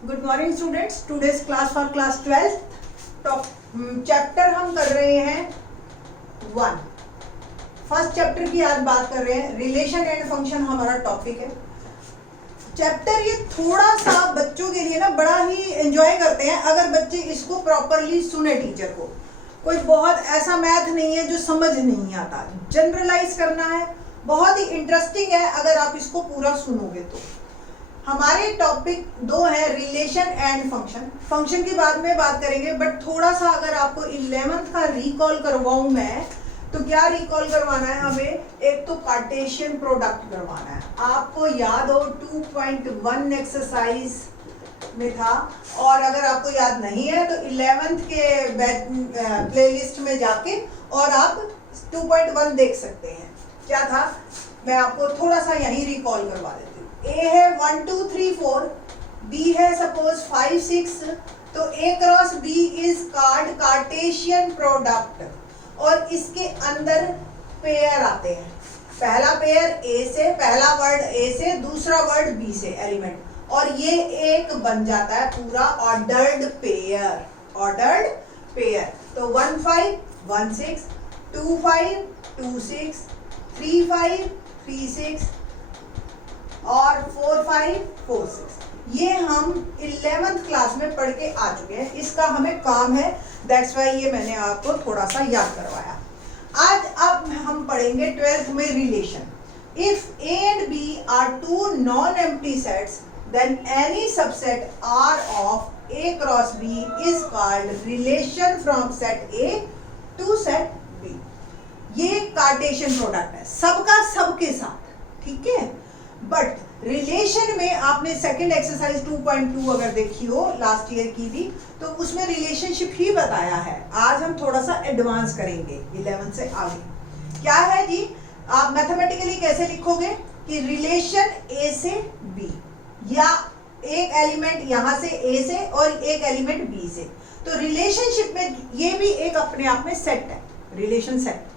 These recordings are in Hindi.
Good morning students, today's class for class 12th chapter हम कर रहे हैं 1। फर्स्ट चैप्टर की आज बात कर रहे हैं। रिलेशन एंड फंक्शन हमारा टॉपिक है। चैप्टर ये थोड़ा सा बच्चों के लिए ना बड़ा ही एंजॉय करते हैं अगर बच्चे इसको प्रॉपरली सुने टीचर को। कोई बहुत ऐसा मैथ नहीं है जो समझ नहीं आता, जनरलाइज करना है, बहुत ही इंटरेस्टिंग है अगर आप इसको पूरा सुनोगे तो। हमारे टॉपिक 2 है रिलेशन एंड फंक्शन। फंक्शन की बाद में बात करेंगे, बट थोड़ा सा अगर आपको 11th का रिकॉल करवाऊं मैं तो क्या रिकॉल करवाना है हमें? एक तो कार्टेशियन प्रोडक्ट करवाना है। आपको याद हो 2.1 एक्सरसाइज में था, और अगर आपको याद नहीं है तो 11th के प्लेलिस्ट में जाके और आप 2.1 देख सकते हैं। क्या था मैं आपको थोड़ा सा यही रिकॉल करवा देती हूँ। ए है 1 2 3 4, बी है सपोज 5 6, तो A cross B is called Cartesian product, और इसके अंदर पेयर आते हैं। पहला पेयर ए से, पहला वर्ड ए से, दूसरा वर्ड बी से एलिमेंट, और ये एक बन जाता है पूरा ऑर्डर्ड पेयर। ऑर्डर्ड पेयर तो 1 5 1 6, 2 5 2 6, 3 5 3 6 और 4 5 4 6। ये हम 11th क्लास में पढ़ के आ चुके हैं। इसका हमें काम है, दैट्स वाई ये मैंने आपको थोड़ा सा याद करवाया। आज अब हम पढ़ेंगे 12th में relation. If A and B are two non empty sets then any subset R of A cross B is called relation from set A to set B. ये कार्टेशियन प्रोडक्ट है, सबका सबके साथ, ठीक है। बट रिलेशन में आपने सेकंड एक्सरसाइज 2.2 अगर देखी हो लास्ट ईयर की भी, तो उसमें रिलेशनशिप ही बताया है। आज हम थोड़ा सा एडवांस करेंगे 11 से आगे। क्या है जी, आप मैथमेटिकली कैसे लिखोगे कि रिलेशन ए से बी, या एक एलिमेंट यहां से ए से और एक एलिमेंट बी से। तो रिलेशनशिप में ये भी एक अपने आप में सेट है, रिलेशन सेट।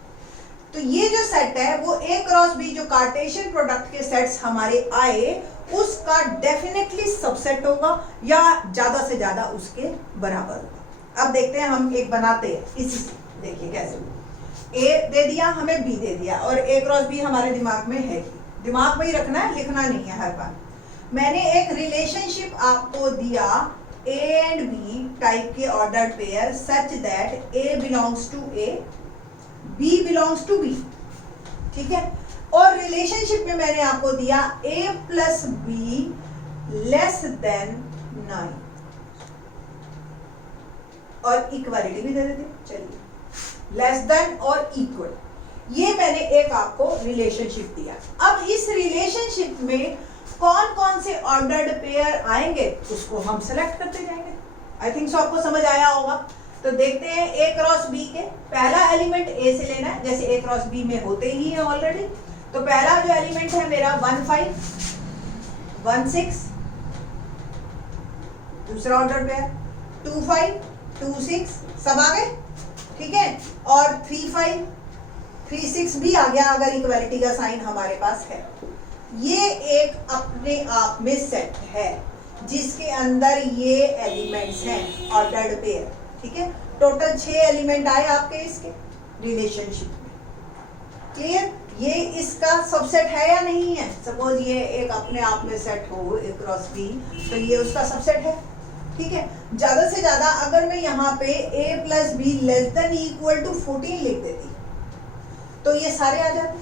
तो ये जो सेट है वो ए क्रॉस बी, जो कार्टेशियन प्रोडक्ट के सेट्स हमारे आए, उसका डेफिनेटली सबसेट होगा या ज्यादा से ज्यादा उसके बराबर होगा। अब देखते हैं, हम एक बनाते हैं इसी से, देखिए कैसे। ए दे दिया हमें, बी दे दिया, और ए क्रॉस बी हमारे दिमाग में है ही, दिमाग में ही रखना है, लिखना नहीं है हर बार। मैंने एक रिलेशनशिप आपको दिया ए एंड बी टाइप के ordered pair such that A belongs to A, B belongs to B, ठीक है। और रिलेशनशिप में मैंने आपको दिया A plus B less then 9, और इक्वालिटी भी दे देते, चलिए लेस देन और इक्वल। ये मैंने एक आपको रिलेशनशिप दिया। अब इस रिलेशनशिप में कौन कौन से ऑर्डर्ड पेयर आएंगे उसको हम सेलेक्ट करते जाएंगे। आई थिंक सो आपको समझ आया होगा। तो देखते हैं ए क्रॉस बी के, पहला एलिमेंट ए से लेना है, जैसे ए क्रॉस बी में होते ही है ऑलरेडी। तो पहला जो एलिमेंट है मेरा 1 5 1 6, दूसरा ऑर्डर पेयर 2 5 2 6, सब आ गए, ठीक है। और 3 5 3 6 भी आ गया अगर इक्वालिटी का साइन हमारे पास है। ये एक अपने आप में सेट है जिसके अंदर ये एलिमेंट्स हैं ऑर्डर्ड पेयर, ठीक है। टोटल 6 एलिमेंट आए आपके इसके रिलेशनशिप में, क्लियर। ये इसका सबसेट है या नहीं है? सपोज ये एक अपने आप में सेट हो ए क्रॉस बी, तो ये उसका सबसेट है, ठीक है। ज्यादा से ज्यादा अगर मैं यहाँ पे A plus B less than equal to 14 लिख देती तो ये सारे आ जाते।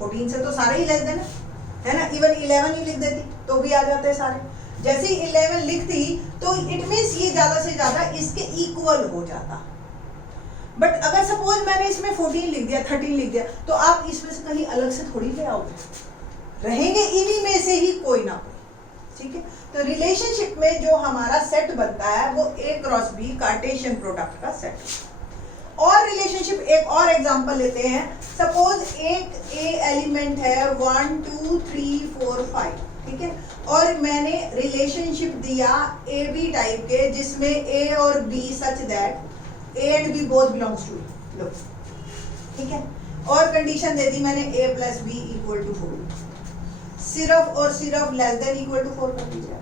14 से तो सारे ही लेस देन है ना, इवन 11 ही लिख देती तो भी आ जाते सारे। जैसे ही 11 लिखती तो इट मीन्स ये ज्यादा से ज्यादा इसके इक्वल हो जाता। बट अगर सपोज मैंने इसमें 14 लिख दिया, 13 लिख दिया, तो आप इसमें से कहीं अलग से थोड़ी ले आओगे, रहेंगे इन्हीं में से ही कोई ना कोई, ठीक है। तो रिलेशनशिप में जो हमारा सेट बनता है वो ए क्रॉस बी कार्टेशियन प्रोडक्ट का सेट। और रिलेशनशिप एक और एग्जांपल लेते हैं। सपोज एक ए एलिमेंट है 1 2 3 4 5, ठीक है, और मैंने रिलेशनशिप दिया ए बी टाइप के जिसमें ए और B such that A and B both belongs to लो, ठीक है। और कंडीशन दे दी मैंने A plus B equal to 4, सिर्फ और सिर्फ लेस देन इक्वल टू 4 कर दीजिए।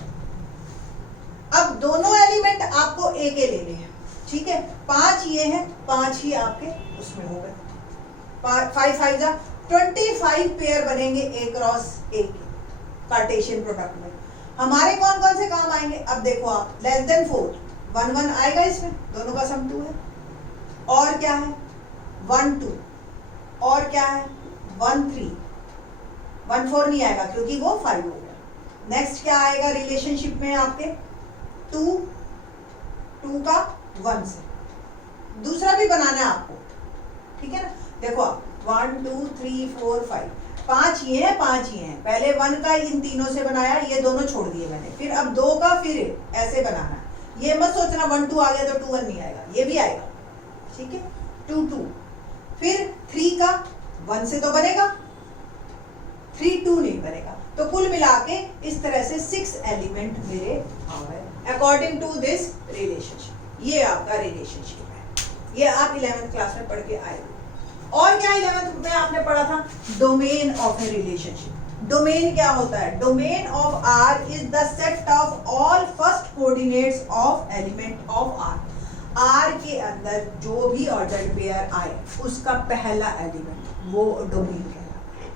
दोनों एलिमेंट आपको ए के लेने हैं, ठीक है। 5 ये हैं, 5 ही आपके उसमें हो गए। 5 5 जा 25 पेयर बनेंगे ए क्रॉस ए के कार्टेशियन प्रोडक्ट में। हमारे कौन कौन से काम आएंगे? अब देखो आप, लेस देन 4 1 1 आएगा इसमें, दोनों का सम 2 है। और क्या है? 1 2, और क्या है? 1 3, 1 4 नहीं आएगा क्योंकि वो 5 हो गया। नेक्स्ट क्या आएगा रिलेशनशिप में आपके? 2 2 का 1 से। दूसरा भी बनाना है आपको, ठीक है ना। देखो आप 1 2 3 4 5, 5 ये है, 5 ये हैं। पहले 1 का इन तीनों से बनाया, ये दोनों छोड़ दिए मैंने। फिर अब 2 का, फिर ऐसे बनाना है। ये मत सोचना 1 2 आ गया तो 2 1 नहीं आएगा, ये भी आएगा, ठीक है। 2 2, फिर 3 का 1 से तो बनेगा, 3 2 नहीं बनेगा। तो कुल मिला के इस तरह से 6 एलिमेंट मेरे आ गए अकॉर्डिंग टू दिस रिलेशनशिप। ये आपका रिलेशनशिप है, ये आप 11th क्लास में पढ़ के आए। और क्या 11th में आपने पढ़ा था? Domain of a relationship. Domain क्या होता है? Domain of R is the set of all first coordinates of element of R. R के अंदर जो भी ऑर्डर्ड पेयर आए उसका पहला एलिमेंट वो डोमेन कहलाता है।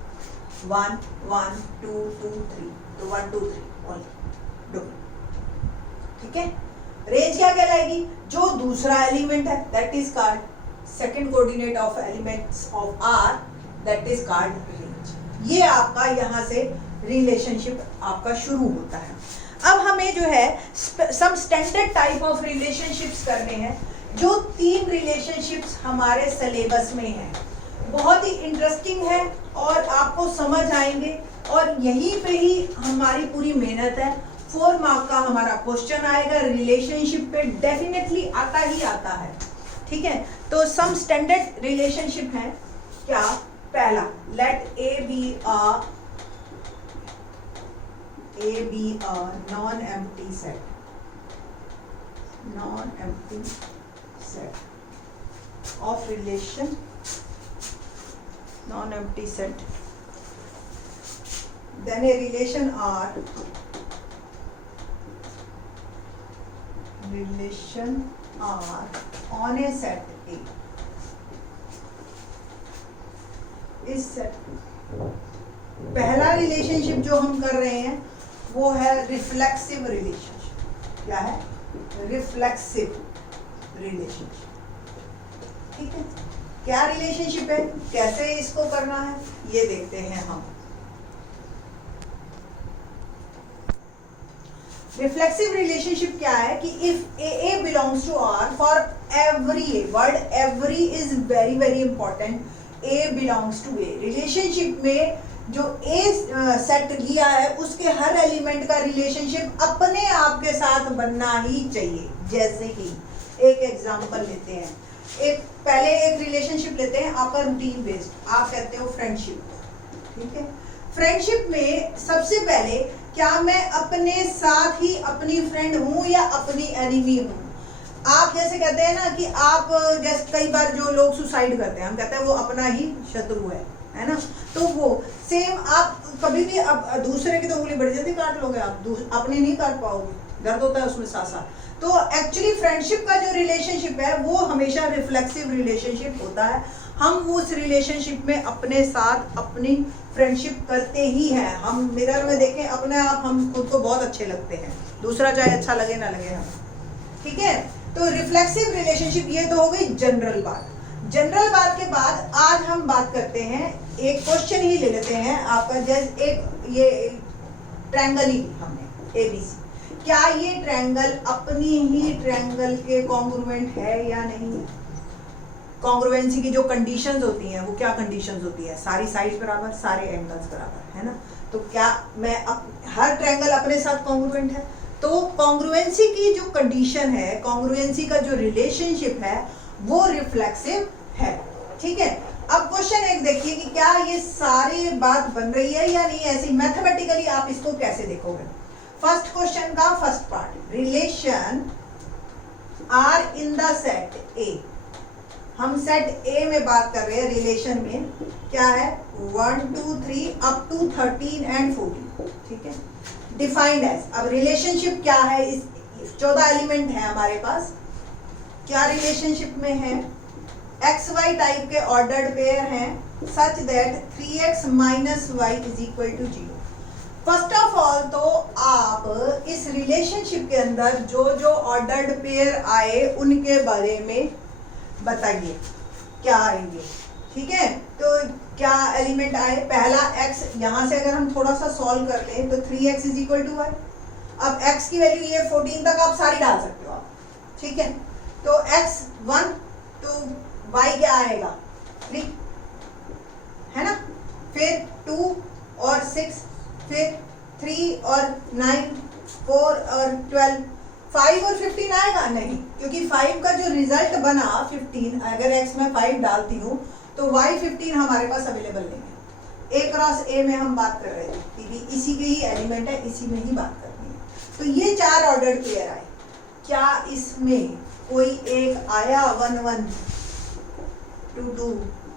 1 1 2 2 3, तो 1 2 3 ऑल डोमेन, ठीक है। रेंज क्या कहलाएगी? जो दूसरा एलिमेंट है that is called second coordinate of elements of R, that is called range. ये आपका यहाँ से रिलेशनशिप आपका शुरू होता है। अब हमें जो है some standard type of relationships करने हैं। जो 3 रिलेशनशिप्स हमारे सिलेबस में हैं, बहुत ही इंटरेस्टिंग है और आपको समझ आएंगे, और यहीं पे ही हमारी पूरी मेहनत है। 4 मार्क का हमारा क्वेश्चन आएगा रिलेशनशिप पे, डेफिनेटली आता ही आता है, ठीक है। तो सम स्टैंडर्ड रिलेशनशिप है क्या? पहला, let A be a non empty set, non empty set of relation, non empty set, then a relation R, relation R on a set A, इस सेट पहला रिलेशनशिप जो हम कर रहे हैं वो है रिफ्लेक्सिव रिलेशनशिप। क्या है? रिफ्लेक्सिव रिलेशनशिप, ठीक है। क्या रिलेशनशिप है, कैसे इसको करना है, ये देखते हैं हम। रिफ्लेक्सिव रिलेशनशिप क्या है कि if A belongs to R for every, word every is very very important. A belongs to A, relationship में जो ए सेट लिया है उसके हर एलिमेंट का रिलेशनशिप अपने आप के साथ बनना ही चाहिए। जैसे कि एक एग्जांपल लेते हैं, पहले एक रिलेशनशिप लेते हैं आपका रूटीन बेस्ड, आप कहते हो फ्रेंडशिप, ठीक है। फ्रेंडशिप में सबसे पहले क्या मैं अपने साथ ही अपनी फ्रेंड हूँ या अपनी एनिमी हूँ? आप जैसे कहते हैं ना कि आप, जैसे कई बार जो लोग सुसाइड करते हैं, हम कहते हैं वो अपना ही शत्रु है ना। तो वो सेम आप कभी भी अब दूसरे की तो उंगली बड़ी जल्दी काट लोगे, आप अपनी नहीं काट पाओगे, दर्द होता है उसमें साथ साथ। तो एक्चुअली फ्रेंडशिप का जो रिलेशनशिप है वो हमेशा रिफ्लेक्सिव रिलेशनशिप होता है। हम उस रिलेशनशिप में अपने साथ अपनी फ्रेंडशिप करते ही हैं। हम मिरर में देखें अपने आप, हम खुद को बहुत अच्छे लगते हैं, दूसरा चाहे अच्छा लगे ना लगे हम, ठीक है। तो रिफ्लेक्सिव रिलेशनशिप, ये तो हो गई जनरल बात। जनरल बात के बाद आज हम बात करते हैं, एक क्वेश्चन ही ले लेते हैं आपका, जैसे एक ये ट्रायंगल ही हमने एबीसी, क्या ये ट्रायंगल अपनी ही ट्रायंगल के कॉन्ग्रुएंट है या नहीं है? कॉन्ग्रुएंसी की जो कंडीशंस होती हैं वो क्या कंडीशंस होती है? सारी साइड्स बराबर, सारे एंगल्स बराबर, है ना। तो क्या मैं हर ट्रायंगल अपने साथ कॉन्ग्रुएंट है? तो कॉन्ग्रुएंसी की जो कंडीशन है, कॉन्ग्रुएंसी का जो रिलेशनशिप है वो रिफ्लेक्सिव है, ठीक है। अब क्वेश्चन एक देखिए कि क्या ये सारी बात बन रही है या नहीं, ऐसी मैथमेटिकली आप इसको कैसे देखोगे। फर्स्ट क्वेश्चन का first part, relation R in the set A, हम सेट ए में बात कर रहे हैं। रिलेशन में क्या है? 1 2 3 अप टू 13 एंड 14, ठीक है। डिफाइंड एज, अब रिलेशनशिप क्या है, इस 14 एलिमेंट है हमारे पास, क्या रिलेशनशिप में है, एक्स वाई टाइप के ऑर्डर्ड पेयर हैं such that 3x minus Y is equal to 0। First of all तो आप इस रिलेशनशिप के अंदर जो जो ऑर्डर्ड पेयर आए उनके बारे में बताइए क्या आएंगे। ठीक है, तो क्या एलिमेंट आए, पहला x, यहां से अगर हम थोड़ा सा सॉल्व कर लें तो 3x is equal to Y. अब x की वैल्यू ये 14 तक आप सारी डाल सकते हो आप, ठीक है, तो x 1 तो y क्या आएगा 3 है ना, फिर 2 और 6, फिर 3 और 9, 4 और 12, 5 और 15 आएगा नहीं, क्योंकि 5 का जो रिजल्ट बना 15, अगर x में 5 डालती हूँ तो y 15 हमारे पास अवेलेबल नहीं है। a क्रॉस a में हम बात कर रहे थे क्योंकि इसी के ही एलिमेंट है, इसी में ही बात करनी है। तो ये 4 ऑर्डर्ड पेयर आए, क्या इसमें कोई एक आया 1 1 2 2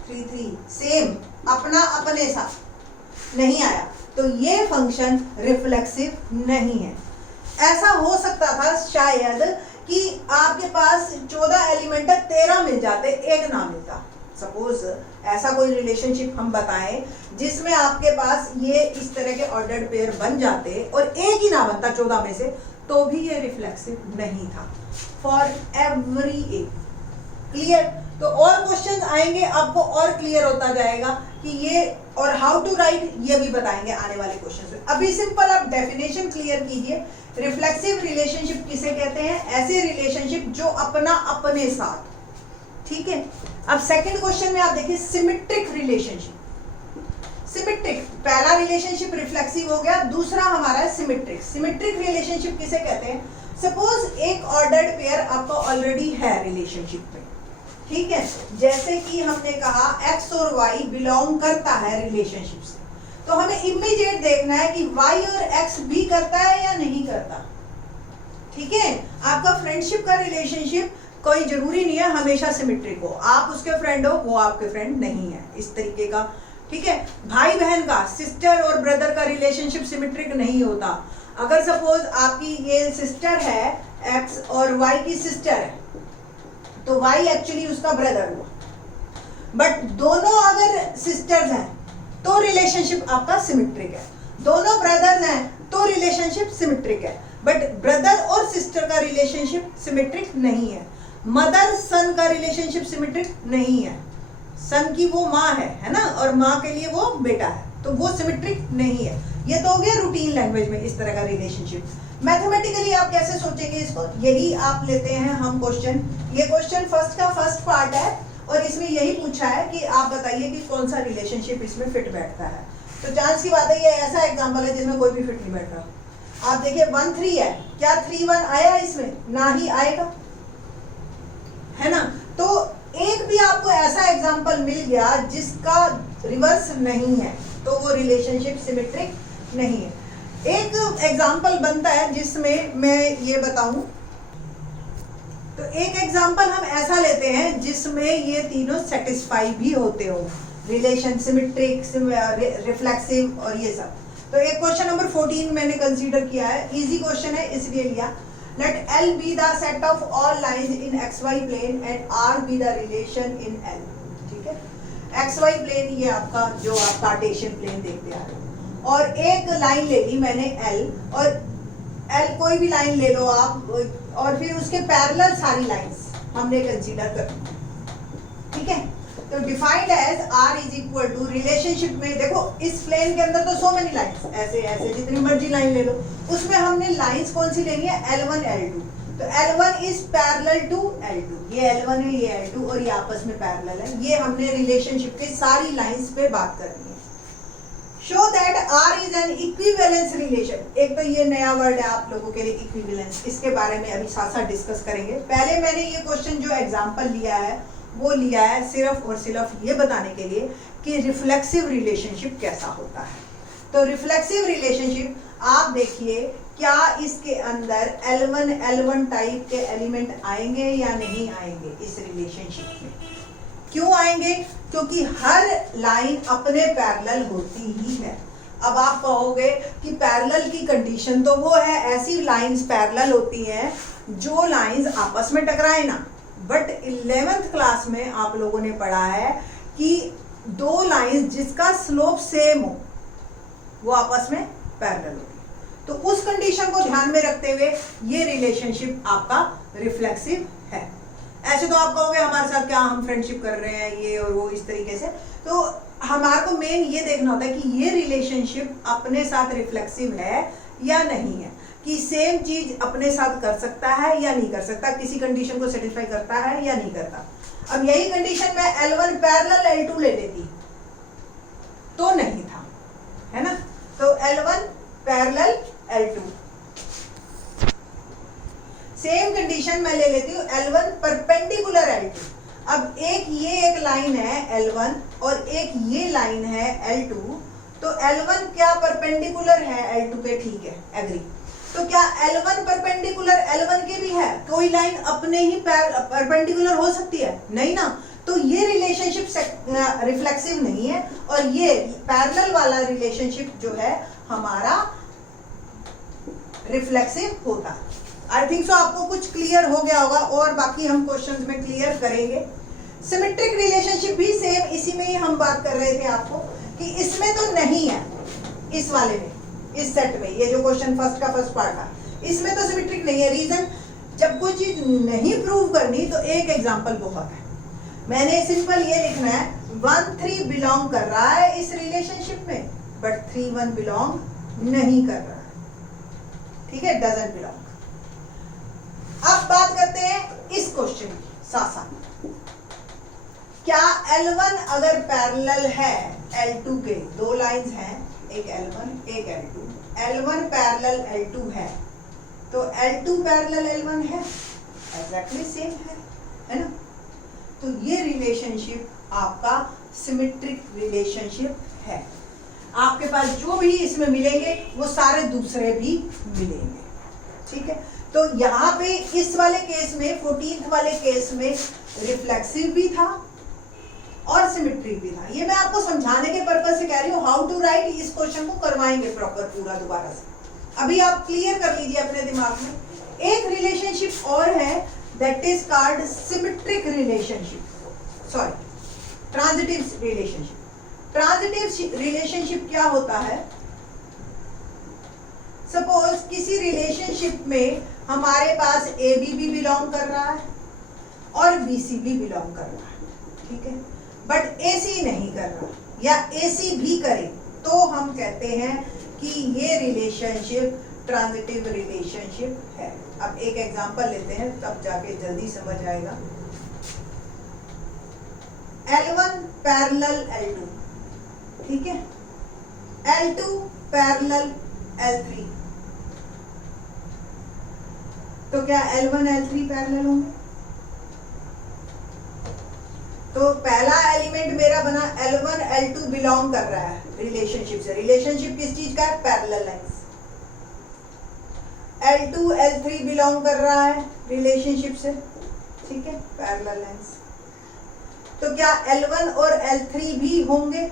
3 3 सेम अपना अपने साथ नहीं आया, तो ये फंक्शन रिफ्लेक्सिव नहीं है। ऐसा हो सकता था शायद कि आपके पास 14 एलिमेंट 13 मिल जाते, एक ना मिलता। सपोज ऐसा कोई रिलेशनशिप हम बताएं जिसमें आपके पास ये इस तरह के ऑर्डर्ड पेयर बन जाते और एक ही ना बनता 14 में से, तो भी ये रिफ्लेक्सिव नहीं था फॉर एवरी ए। क्लियर? तो और क्वेश्चंस आएंगे, आपको और क्लियर होता जाएगा कि ये, और हाउ टू राइट ये भी बताएंगे आने वाले क्वेश्चंस में। अभी सिंपल आप डेफिनेशन क्लियर कीजिए। रिफ्लेक्सिव रिलेशनशिप किसे कहते हैं? ऐसे रिलेशनशिप जो अपना अपने साथ, ठीक है। अब सेकंड क्वेश्चन में आप देखिए सिमेट्रिक रिलेशनशिप। सिमेट्रिक, पहला रिलेशनशिप रिफ्लेक्सिव हो गया, दूसरा हमारा है सिमेट्रिक। सिमेट्रिक रिलेशनशिप किसे कहते हैं? सपोज एक ऑर्डर्ड पेयर आपका ऑलरेडी है रिलेशनशिप में, ठीक है, जैसे कि हमने कहा x और y बिलोंग करता है रिलेशनशिप से, तो हमें इमीडिएट देखना है कि y और x भी करता है या नहीं करता। ठीक है, आपका फ्रेंडशिप का रिलेशनशिप कोई जरूरी नहीं है हमेशा सिमेट्रिक हो, आप उसके फ्रेंड हो वो आपके फ्रेंड नहीं है, इस तरीके का। ठीक है, भाई बहन का, सिस्टर और ब्रदर का रिलेशनशिप सिमेट्रिक नहीं होता। अगर सपोज आपकी ये सिस्टर है x और y की सिस्टर है, तो y एक्चुअली उसका ब्रदर हुआ, बट दोनों अगर सिस्टर्स हैं तो रिलेशनशिप आपका सिमेट्रिक है, दोनों ब्रदर्स हैं तो रिलेशनशिप सिमेट्रिक है, बट ब्रदर और सिस्टर का रिलेशनशिप सिमेट्रिक नहीं है। मदर सन का रिलेशनशिप सिमेट्रिक नहीं है, सन की वो माँ है ना, और माँ के लिए वो बेटा है, तो वो सिमेट्रिक नहीं है। ये तो हो गया रूटीन लैंग्वेज में इस तरह का रिलेशनशिप। मैथमेटिकली आप कैसे सोचेंगे इसको? यही आप लेते हैं हम क्वेश्चन, ये क्वेश्चन फर्स्ट का फर्स्ट पार्ट है और इसमें यही पूछा है कि आप बताइए कि कौन सा रिलेशनशिप इसमें फिट बैठता है। तो चांस की बात है ये ऐसा एग्जांपल है जिसमें कोई भी फिट नहीं बैठ रहा। आप देखिए 1 3 है, क्या 3 1 आया इसमें? ना ही आएगा, है ना। तो एक भी आपको ऐसा एग्जांपल मिल गया जिसका रिवर्स नहीं है, तो वो रिलेशनशिप सिमेट्रिक नहीं है। एक एग्जाम्पल बनता है जिसमें मैं ये बताऊं, तो एक एग्जाम्पल हम ऐसा लेते हैं जिसमें ये तीनों सेटिस्फाई भी होते हो, रिलेशन सिमेट्रिक, रिफ्लेक्सिव और ये सब। तो एक क्वेश्चन नंबर 14 मैंने कंसीडर किया है, इजी क्वेश्चन है इसलिए लिया। Let L be the set of all lines in XY plane and R be the relation in L। ठीक है, XY प्लेन ये आपका जो आप कार्टेशियन प्लेन देखते आ रहे हो, और एक लाइन ले ली मैंने L, और L कोई भी लाइन ले लो आप, और फिर उसके पैरेलल सारी लाइंस हमने कंसीडर कर, ठीक है। तो defined as R is equal to, relationship में देखो इस प्लेन के अंदर तो सो मेनी लाइंस, ऐसे ऐसे जितनी मर्जी लाइन ले लो, उसमें हमने लाइंस कौन सी लेनी है? L1 L2। तो L1 is parallel to L2, ये L1 है ये L2 और ये आपस में पैरेलल है। ये हमने रिलेशनशिप के सारी लाइंस पे बात करनी है। Show that R is an equivalence relation. एक तो ये नया वर्ड है आप लोगों के लिए इक्विवेलेंस, इसके बारे में अभी साथ साथ डिस्कस करेंगे। पहले मैंने ये क्वेश्चन जो एग्जाम्पल लिया है वो लिया है सिर्फ और सिर्फ ये बताने के लिए कि रिफ्लेक्सिव रिलेशनशिप कैसा होता है। तो रिफ्लेक्सिव रिलेशनशिप आप देखिए, क्या इसके अंदर L1 टाइप के एलिमेंट आएंगे या नहीं आएंगे इस रिलेशनशिप में? क्यों आएंगे? क्योंकि हर लाइन अपने पैरेलल होती ही है, अब आप कहोगे कि पैरेलल की कंडीशन तो वो है, ऐसी लाइंस पैरेलल होती हैं जो लाइंस आपस में टकराए ना, बट 11th क्लास में आप लोगों ने पढ़ा है कि दो लाइंस जिसका स्लोप सेम हो वो आपस में पैरेलल होती है। तो उस कंडीशन को ध्यान में रखते हुए ये रिलेशनशिप आपका रिफ्लेक्सिव है। ऐसे तो आप कहोगे हमारे साथ क्या हम फ्रेंडशिप कर रहे हैं ये और वो इस तरीके से, तो हमारे को मेन ये देखना होता है कि ये रिलेशनशिप अपने साथ रिफ्लेक्सिव है या नहीं है, कि सेम चीज अपने साथ कर सकता है या नहीं कर सकता, किसी कंडीशन को सेटिस्फाई करता है या नहीं करता। अब यही कंडीशन में L1 पैरेलल L2 ले लेती तो नहीं था, है ना। तो L1 parallel L2, same condition मैं ले लेती हूँ L1 परपेंडिकुलर L2। अब एक लाइन है L1 और एक ये लाइन है L2, तो L1 क्या परपेंडिकुलर है L2 के, ठीक है, एग्री। तो क्या L1 परपेंडिकुलर L1 के भी है? कोई लाइन अपने ही परपेंडिकुलर हो सकती है? नहीं ना। तो ये रिलेशनशिप रिफ्लेक्सिव नहीं है और ये पैरेलल वाला रिलेशनशिप जो है हमारा रिफ्लेक्सिव होता है। आई थिंक सो आपको कुछ क्लियर हो गया होगा और बाकी हम क्वेश्चंस में क्लियर करेंगे। सिमेट्रिक रिलेशनशिप भी सेम इसी में ही हम बात कर रहे थे आपको कि इसमें तो नहीं है, इस वाले में, इस सेट में, ये जो क्वेश्चन फर्स्ट का फर्स्ट पार्ट था इसमें तो सिमेट्रिक नहीं है। रीजन, जब कोई चीज नहीं प्रूव करनी तो एक एग्जांपल बहुत है। मैंने सिंपल ये लिखना है 1 3 बिलोंग कर रहा है इस रिलेशनशिप में, बट 3 1 बिलोंग नहीं कर रहा है, ठीक है, डजंट बिलोंग। अब बात करते हैं इस क्वेश्चन की साथ साथ, क्या L1 अगर पैरेलल है L2 के, दो लाइंस हैं, एक L1 एक L2, L1 पैरेलल L2 है तो L2 पैरेलल L1 है, एग्जैक्टली सेम है ना। तो ये रिलेशनशिप आपका सिमेट्रिक रिलेशनशिप है। आपके पास जो भी इसमें मिलेंगे वो सारे दूसरे भी मिलेंगे, ठीक है। तो यहाँ पे इस वाले केस में 14th वाले केस में रिफ्लेक्सिव भी था और सिमेट्रिक भी था। ये मैं आपको समझाने के पर्पज से कह रही हूँ, हाउ टू राइट, इस क्वेश्चन को करवाएंगे प्रॉपर पूरा दोबारा से। अभी आप क्लियर कर लीजिए अपने दिमाग में। एक रिलेशनशिप और है that is called symmetric relationship, sorry transitive relationship. Transitive relationship क्या होता है? सपोज किसी रिलेशनशिप में हमारे पास AB भी बिलोंग कर रहा है और BC भी बिलोंग कर रहा है, ठीक है, बट AC नहीं कर रहा, या AC भी करे तो हम कहते हैं कि ये रिलेशनशिप ट्रांजिटिव रिलेशनशिप है। अब एक एग्जांपल लेते हैं तब जाके जल्दी समझ आएगा। L1 पैरेलल L2, ठीक है, L2 पैरेलल L3, तो क्या L1 L3 पैरेलल होंगे? तो पहला एलिमेंट मेरा बना L1 L2 बिलोंग कर रहा है रिलेशनशिप से। रिलेशनशिप किस चीज का है? Parallel lines. L2 L3 belong कर रहा है रिलेशनशिप से, ठीक है, पैरेलल लाइंस। तो क्या L1 और L3 भी होंगे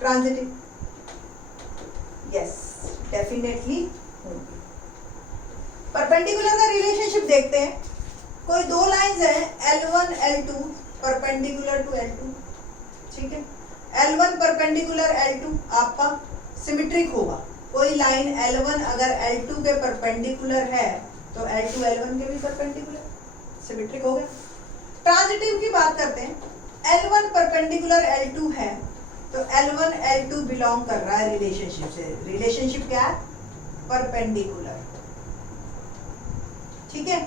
ट्रांजिटिव? यस, डेफिनेटली होंगे। परपेंडिकुलर का रिलेशनशिप देखते हैं। कोई दो लाइंस हैं L1 L2 perpendicular to L2, ठीक है, L1 परपेंडिकुलर L2 आपका सिमेट्रिक होगा। कोई लाइन L1 अगर L2 के परपेंडिकुलर है तो L2 L1 के भी परपेंडिकुलर, सिमेट्रिक हो गया। ट्रांजिटिव की बात करते हैं। L1 परपेंडिकुलर L2 है तो L1 L2 बिलोंग कर रहा है रिलेशनशिप से। रिलेशनशिप क्या है? परपेंडिकुलर, ठीक है।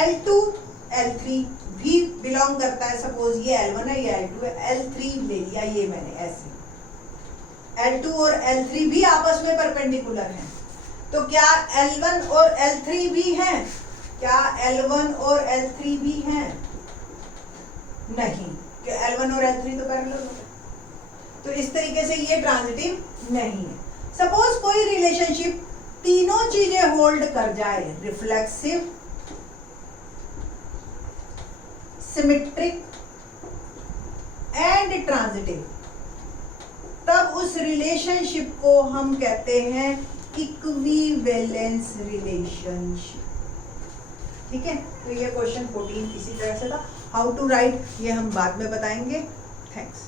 L2 L3 भी बिलोंग करता है। सपोज ये L1 है, ये L2 है, L3 ले लिया ये मैंने ऐसे। L2 और L3 भी आपस में परपेंडिकुलर हैं। तो क्या L1 और L3 भी हैं? क्या L1 और L3 भी हैं? नहीं, कि L1 और L3 तो पैरेलल होते हैं। तो इस तरीके से ये ट्रांजिटिव नहीं है। सपोज कोई रिलेशनशिप तीनों चीजें होल्ड कर जाए, रिफ्लेक्सिव, सिमेट्रिक एंड ट्रांजिटिव, तब उस रिलेशनशिप को हम कहते हैं इक्विवेलेंस रिलेशनशिप। ठीक है, तो ये क्वेश्चन 14 इसी तरह से था। हाउ टू राइट ये हम बाद में बताएंगे। थैंक्स।